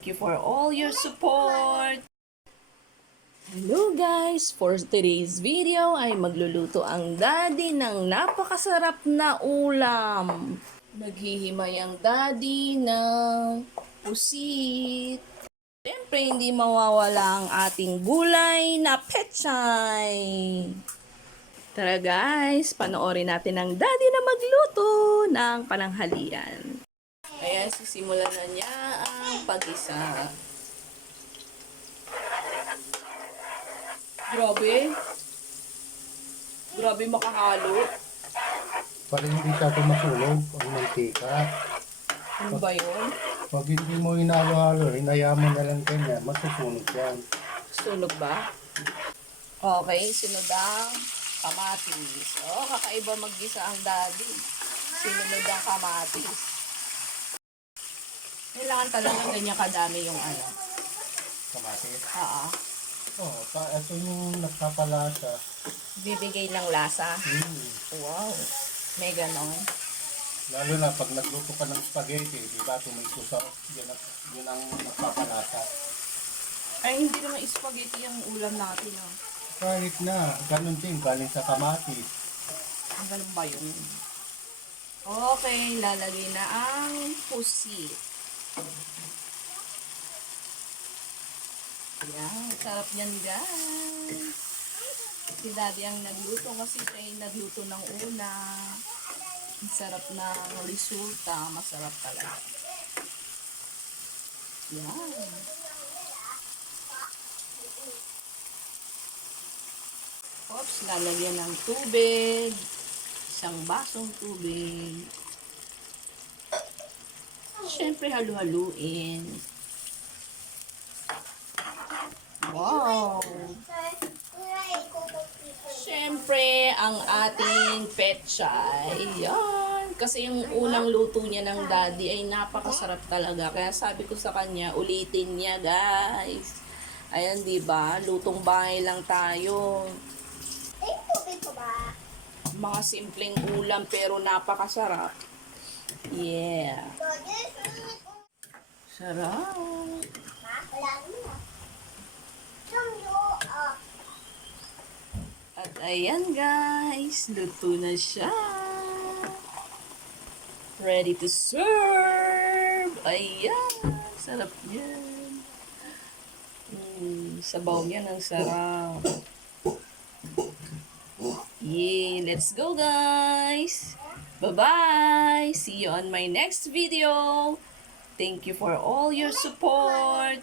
Thank you for all your support. Hello guys! For today's video ay magluluto ang daddy ng napakasarap na ulam. Maghihimay ang daddy ng pusit. Siyempre hindi mawawala ang ating gulay na pechay. Tara guys, panoorin natin ang daddy na magluto ng pananghalian. Ayan, sisimulan na niya ang pag-isa. Grabe. Grabe makahalo. Para hindi ka masunog ang mantika. Ano ba yun? Pag hindi mo hinalo-halo, hinayaan mo na lang kanya, masusunog yan. Sunog ba? Okay, sunod ang kamatis. Oh, kakaiba mag-gisa ang daddy. Sinunod ang kamatis. Kailangan talaga ganyan kadami yung ano. Kamatis. Oo. Ito yung nagpapalasa. Bibigay ng lasa. Wow. May ganon. Lalo na pag nagluto ka ng spaghetti, di ba, tomato sauce, yun ang nagpapalasa. Ay, hindi naman spaghetti ang ulam natin. Ah. Kahit na, ganun din, galing sa kamatis. Ang ganun ba yun? Okay, lalagay na ang pusit. Yan, sarap niyan guys. Si daddy ang nagluto kasi siya ay nagluto ng una. Ang sarap na resulta, masarap talaga. Yan. Oops, lalagyan ng tubig. Isang basong tubig. Siyempre, halu-haluin. Wow! Siyempre, ang ating pechay. Yan. Kasi yung unang luto niya ng daddy ay napakasarap talaga. Kaya sabi ko sa kanya, ulitin niya, guys. Ayan, diba? Lutong bahay lang tayo. Mga simpleng ulam pero napakasarap. Yeah. Sarap. At ayan guys, luto na siya. Ready to serve. Ayan, sarap yan. Sabaw niya ng sarap. Yeah, let's go guys. Bye-bye. See you on my next video. Thank you for all your support.